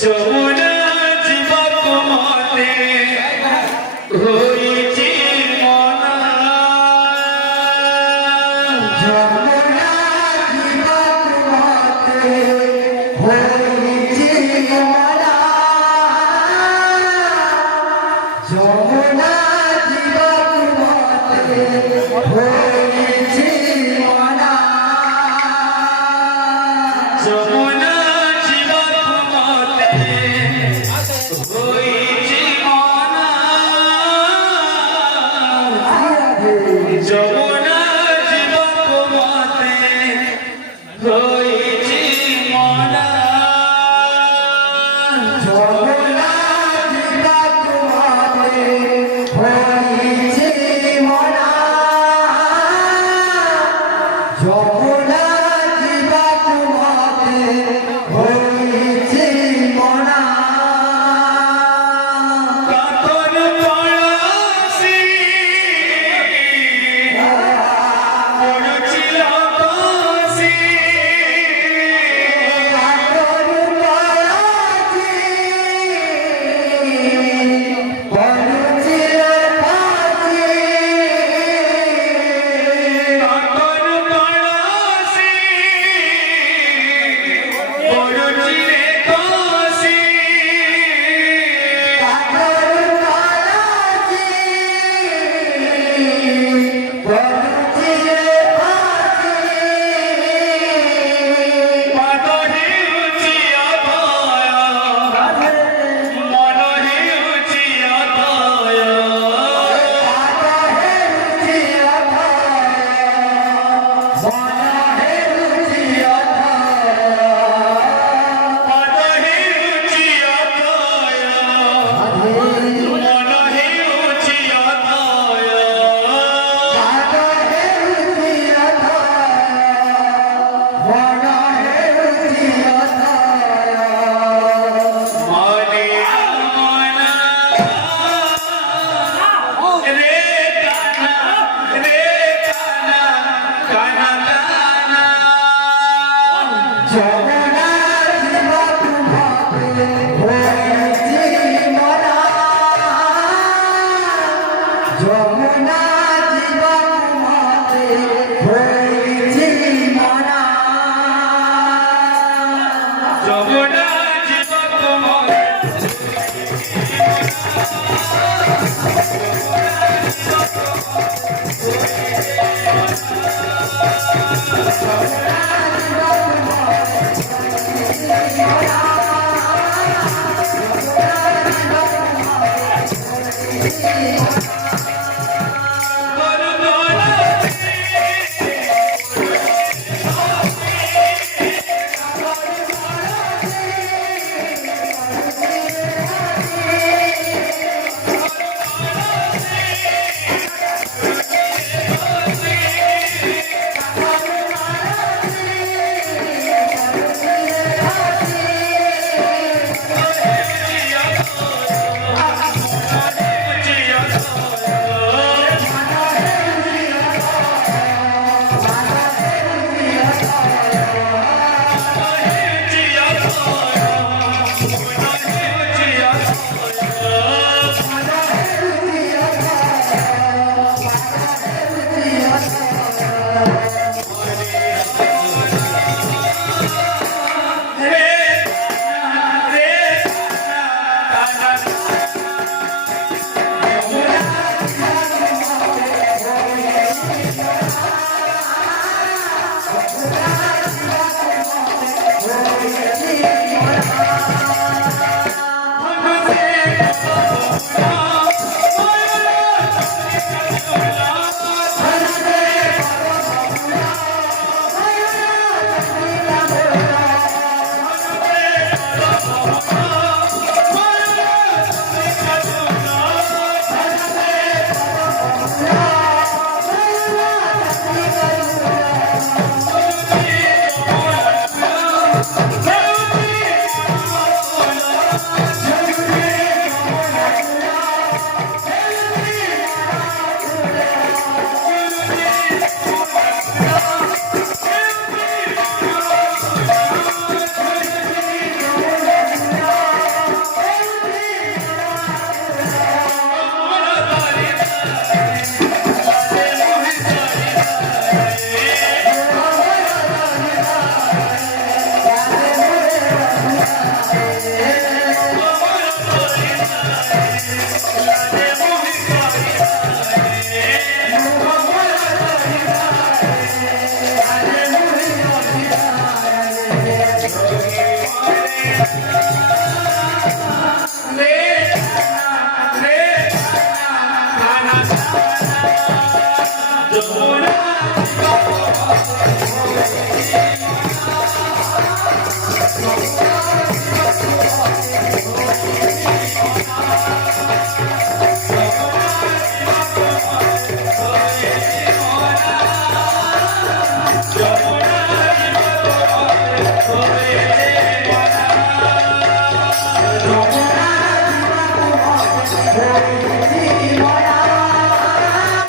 যমুনা জীবক মতে হইছি মনা যমুনা জীবক মতে হইছি মনা যমুনা জীবক মতে হইছি মনা যমুনা জীবক মতে হইছি মনা যমুনা জীবক মতে হইছি মনা যমুনা জীবক মতে হইছি মনা যমুনা জীবক মতে হইছি মনা কাতর পড়াশি পড়ছিল কাশি কাতর পড়াশি পড়ছিলে কাশি পাদহি উচিয়া পায়া মনহি উচিয়া পায়া পাদহি উচিয়া পায়া মনহি উচিয়া পায়া মানে মনা রে কানা কানা কানা যমুনা জীবক মতে হইছি মনা যমুনা জীবক মতে হইছি মনা যমুনা জীবক মতে হয়েছি